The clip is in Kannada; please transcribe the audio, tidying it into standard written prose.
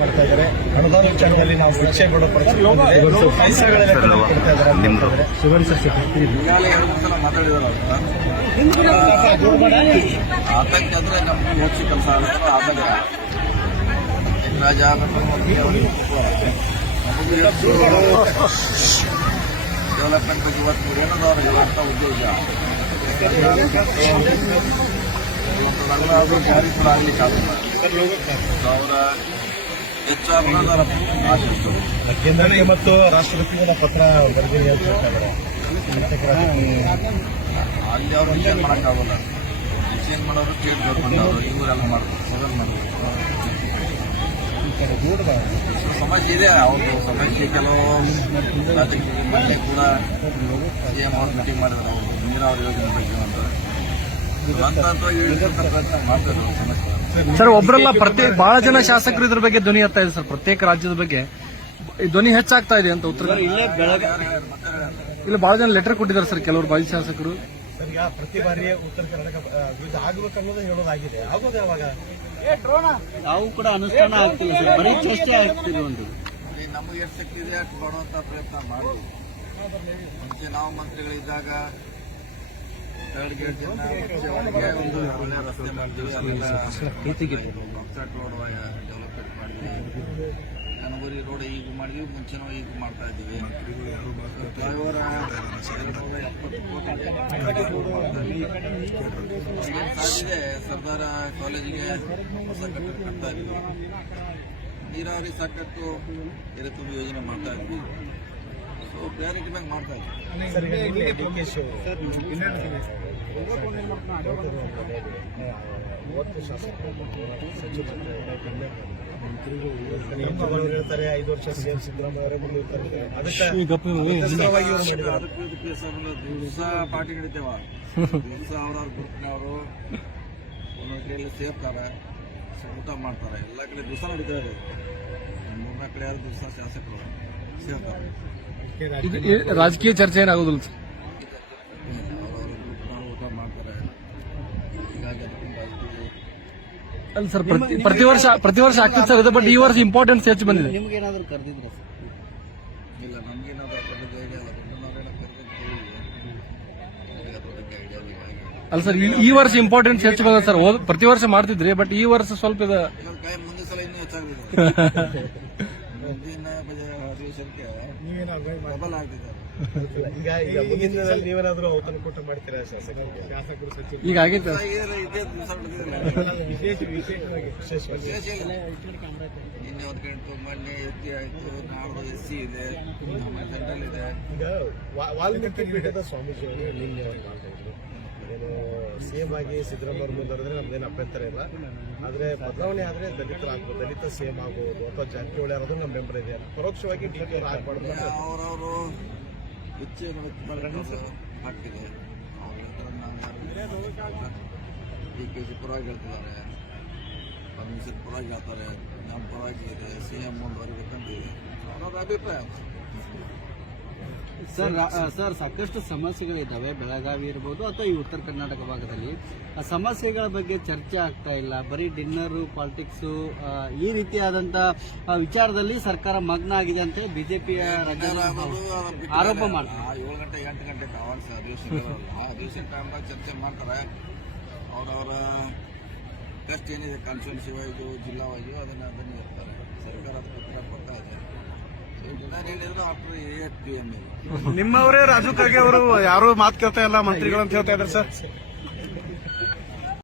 ಮಾಡ್ತಾ ಇದ್ದಾರೆ. ಅನುದಾನ ವೆಚ್ಚದಲ್ಲಿ ನಾವು ಭಿಕ್ಷೆ ಕೊಡೋ ಪರಿಸ್ಥಿತಿ ಬಂದಿದೆ. ಪೈಸೆಗಳೆಲ್ಲ ಕೊಡ್ತಾ ಇದ್ದಾರೆ. ಶಿವನ್ ಸರ್ ಈಗಾಗಲೇ 2 ಸಲ ಮಾತಾಡಿದಾರೆ. ಆತಂಕ ಅಂದ್ರೆ ನಮ್ಗೆ ಹೆಚ್ಚು ಕೆಲಸ ಆಗುತ್ತೆ. ಆತಂಕ ರಾಜ ಡೆವಲಪ್ಮೆಂಟ್ ಬಗ್ಗೆ ಇವತ್ತು ಏನದವ್ರ ಇವತ್ತ ಉದ್ಯೋಗ ಇವತ್ತು ಜಾರಿ ಕೂಡ ಆಗ್ಲಿಕ್ಕೆ ಆಗುತ್ತೆ. ಅವರ ಹೆಚ್ಚು ಅನುದಾನ ಆಶಿಸ್ತು ಕೇಂದ್ರಕ್ಕೆ ಮತ್ತು ರಾಷ್ಟ್ರಪತಿಗಳ ಪತ್ರ ಬರೆದಿದೆ ಅಂತ ಹೇಳ್ತಾರೆ. ಅಲ್ಲಿ ಅವ್ರು ಡಿಸೈನ್ ಮಾಡೋಕ್ಕಾಗಲ್ಲ. ಡಿಸೈನ್ ಮಾಡೋರು ಸ್ಟೇಟ್ ಗೌರ್ಮೆಂಟ್ ಅವರು ಇವರೆಲ್ಲ ಮಾಡ್ತಾರೆ. ಸದನ್ ಮಾಡೋದು ಸಮಸ್ಯೆ ಇದೆ. ಅವ್ರದ್ದು ಸಮಸ್ಯೆ ಕೆಲವು ಮೊನ್ನೆ ಕೂಡ ಸಿಎಂ ಅವ್ರು ಮೀಟಿಂಗ್ ಮಾಡಿದ್ರೆ ನೀರಾವರಿ ಯೋಜನೆ ಬಗ್ಗೆ ಅಂತ ಮಾಡ್ತಾರೆ ಸಮಸ್ಯೆ. ಸರ್ ಒಬ್ಬರಲ್ಲ ಬಹಳ ಜನ ಶಾಸಕರು ಇದ್ರ ಬಗ್ಗೆ ಧ್ವನಿ ಎತ್ತಾ ಇದೆ ಸರ್. ಪ್ರತ್ಯೇಕ ರಾಜ್ಯದ ಬಗ್ಗೆ ಧ್ವನಿ ಹೆಚ್ಚಾಗ್ತಾ ಇದೆ ಅಂತ ಉತ್ತರ ಇಲ್ಲ ಬಹಳ ಜನ ಲೆಟರ್ ಕೊಟ್ಟಿದ್ದಾರೆ ಸರ್ ಕೆಲವರು ಬಾಯಿ ಶಾಸಕರು. ಸರ್ ಈಗ ಪ್ರತಿ ಬಾರಿ ಉತ್ತರ ಕರ್ನಾಟಕ ಇದು ಆಗ್ಬೇಕು ಅನ್ನೋದು ಹೇಳೋದಾಗಿದೆ. ಆಗೋದು ಯಾವಾಗ ನಾವು ಕೂಡ ಅನುಷ್ಠಾನ ಆಗ್ತಿಲ್ಲ ಸರ್, ಬರೀ ಚರ್ಚೆ ಆಗ್ತಿದೆ. ಒಂದು ನಮಗೆ ಎಷ್ಟು ಶಕ್ತಿ ಇದೆ ಅಷ್ಟು ಮಾಡುವಂತ ಪ್ರಯತ್ನ ಮಾಡಿ. ಮುಂಚೆ ನಾವು ಮಂತ್ರಿಗಳಿದ್ದಾಗ 2 ಗೇಟ್ ಒಳಗೆ ಒಂದು ಒಳ್ಳೆ ರಸ್ತೆ ಮಾಡ್ತೀವಿ. ಅಲ್ಲೆಲ್ಲ ಬಾಕ್ಸಾಟ್ ರೋಡ್ ಡೆವಲಪ್ಮೆಂಟ್ ಮಾಡಿದ್ವಿ. ಕನಗೂರಿ ರೋಡ್ ಈಗ ಮಾಡಿದ್ವಿ. ಮುಂಚೆನೂ ಈಗ ಮಾಡ್ತಾ ಇದ್ದೀವಿ. ಡ್ರೈವರ್ 270 ಕೋಟಿ ಸಾಧ್ಯತೆ. ಸರ್ದಾರ ಕಾಲೇಜಿಗೆ ಹೊಸ ಕಟ್ಟಡ ಕಟ್ತಾ ಇದ್ವಿ. ನೀರಾವರಿ ಸಾಕಷ್ಟು ಕೆರೆ ತುಂಬಿ ಯೋಜನೆ ಮಾಡ್ತಾ ಇದ್ವಿ. ಸೊ ಪ್ರಯಾರಿಟಿ ಮ್ಯಾಗ ಮಾಡ್ತಾ ಇದ್ವಿ. ಹೇಳ್ತಾರೆ 5 ವರ್ಷ ಸಿಎಂ ಸಿದ್ದರಾಮಯ್ಯ ಅವರೇ ಬಂದಿರ್ತಾರೆ. ದಿವಸ ಪಾರ್ಟಿ ನಡೀತೇವ. ದಿವಸ ಅವ್ರವ್ರ ಗ್ರೂಪ್ನವರು ಒಂದೊಂದು ಕಡೆಯಲ್ಲಿ ಸೇರ್ತಾರೆ, ಊಟ ಮಾಡ್ತಾರೆ. ಎಲ್ಲ ಕಡೆ ದಿವಸ ನಡೀತಾ ಇದೆ. 3-4 ಕಡೆ ಯಾರು ದಿವಸ ಶಾಸಕರು ಸೇರ್ತಾರೆ. ರಾಜಕೀಯ ಚರ್ಚೆ ಏನಾಗೋದಿಲ್ಲ ಸರ್. ಅವ್ರವ್ರ ಗ್ರೂಪ್ನವರು ಊಟ ಮಾಡ್ತಾರೆ. ಹೀಗಾಗಿ ಅದಕ್ಕಿಂತ ರಾಜಕೀಯ ಅಲ್ಲ ಸರ್ ಪ್ರತಿ ವರ್ಷ ಆಗ್ತದೆ ಸರ್ ಇದು. ಬಟ್ ಈ ವರ್ಷ ಇಂಪಾರ್ಟೆನ್ಸ್ ಹೆಚ್ಚು ಬಂದಿದೆ. ನಿಮ್ಗೆ ಏನಾದ್ರು ಕರೆದಿದ್ರ ಸರ್? ಇಲ್ಲ, ನಮ್ಗೇನಾದ್ರೂ ದೊಡ್ಡದ ಐಡಿಯಾ ಇಲ್ಲ. ಐಡಿಯಾ ಇಲ್ಲ. ಅಲ್ಲ ಸರ್ ಈ ವರ್ಷ ಇಂಪಾರ್ಟೆನ್ಸ್ ಹೆಚ್ಚು ಬಂದಿದೆ ಸರ್. ಪ್ರತಿ ವರ್ಷ ಮಾಡ್ತಿದ್ರಿ, ಬಟ್ ಈ ವರ್ಷ ಸ್ವಲ್ಪ ಇದೆ. ಮುಂದಿನ ಸಲ ಇನ್ನೂ ಹೆಚ್ಚಾಗಿದೆ. ಮುಂದಿನ ಅಧಿವೇಶನಕ್ಕೆ ಮೊಬೈಲ್ ಆಗ್ತಿದೆ. ಈಗ ಮುಂದಿನ ದಿನದಲ್ಲಿ ನೀವೇನಾದ್ರೂ ಔತಣಕೂಟ ಮಾಡ್ತೀರಾ ಶಾಸಕರು ಸಚಿವರು? ಈಗ ಆಗೈತೆ ಇದೇ ದಿವಸ ವಿಶೇಷವಾಗಿ ನಿನ್ನೆ 1 ಗಂಟೆ ಮೊನ್ನೆ ಎತ್ತಿ ಆಯ್ತು. ನಾಡ್ದು SC ಇದೆ, ಸೆಂಟ್ರಲ್ ಇದೆ. ಈಗ ವಾಲ್ಮೀಕಿ ಪೀಠದ ಸ್ವಾಮೀಜಿಯವರು ನಿನ್ನೆ ಮಾತಾಡಿದ್ರು. ಏನು ಸಿಎಂ ಆಗಿ ಸಿದ್ದರಾಮಯ್ಯ ಅವರು ಮುಂದುವರೆದ್ರೆ ನಮ್ದೇನು ಅಭ್ಯಂತರ ಇಲ್ಲ, ಆದ್ರೆ ಬದಲಾವಣೆ ಆದ್ರೆ ದಲಿತರಾಗ್ಬೋದು, ದಲಿತ ಸಿಎಂ ಆಗಬಹುದು ಅಥವಾ ಜಾರಕಿಹೊಳಿ ಅವರದು ನಮ್ಮ ಬೆಂಬಲ ಇದೆ. ಪರೋಕ್ಷವಾಗಿ ಟೀಕೆ ಆಗ್ಬಾರ್ದು. ಅವರವರು ಹೆಚ್ಚು ಆಗ್ತಿದೆ. DKC ಪರವಾಗಿ ಹೇಳ್ತಿದ್ದಾರೆ, ಪರಮೇಶ್ವರ್ ಪರವಾಗಿ ಹೇಳ್ತಾರೆ, ನಮ್ಮ ಪರವಾಗಿ ಇದೆ. ಸಿಎಂ ಮುಂದುವರಿಬೇಕಂತಿದೆ ಅವರ ಅಭಿಪ್ರಾಯ. ಸರ್ ಸಾಕಷ್ಟು ಸಮಸ್ಯೆಗಳಿದ್ದಾವೆ. ಬೆಳಗಾವಿ ಇರ್ಬೋದು ಅಥವಾ ಈ ಉತ್ತರ ಕರ್ನಾಟಕ ಭಾಗದಲ್ಲಿ ಆ ಸಮಸ್ಯೆಗಳ ಬಗ್ಗೆ ಚರ್ಚೆ ಆಗ್ತಾ ಇಲ್ಲ. ಬರೀ ಡಿನ್ನರು, ಪಾಲಿಟಿಕ್ಸು, ಈ ರೀತಿಯಾದಂತ ವಿಚಾರದಲ್ಲಿ ಸರ್ಕಾರ ಮಗ್ನ ಆಗಿದೆ ಅಂತ ಬಿಜೆಪಿಯ ಆರೋಪ ಮಾಡ್ತಾರೆ. 7 ಗಂಟೆ 8 ಗಂಟೆ ಅವಾರ್ಡ್ಸ್ ಅಧಿವೇಶನ ಟೈಮ್ದಾಗ ಚರ್ಚೆ ಮಾಡ್ತಾರೆ. ಅವರವರ ಟೆಸ್ಟ್ ಏನಿದೆ ಕಾನ್ಸ್ಟಿಟ್ಯೂನ್ಸಿ ವೈಸು, ಜಿಲ್ಲಾ ವೈಸು ಅದನ್ನು ಇರ್ತಾರೆ. ಸರ್ಕಾರ ಅದಕ್ಕೆ ಉತ್ತರ ಕೊಡ್ತಾ ಇದೆ. ನಿಮ್ಮವರೇ ರಾಜು ಖರ್ಗೆ ಅವರು ಯಾರು ಮಾತು ಕೇಳ್ತಾ ಇಲ್ಲ ಮಂತ್ರಿಗಳು ಅಂತ ಹೇಳ್ತಾ ಇದ್ದಾರೆ ಸರ್.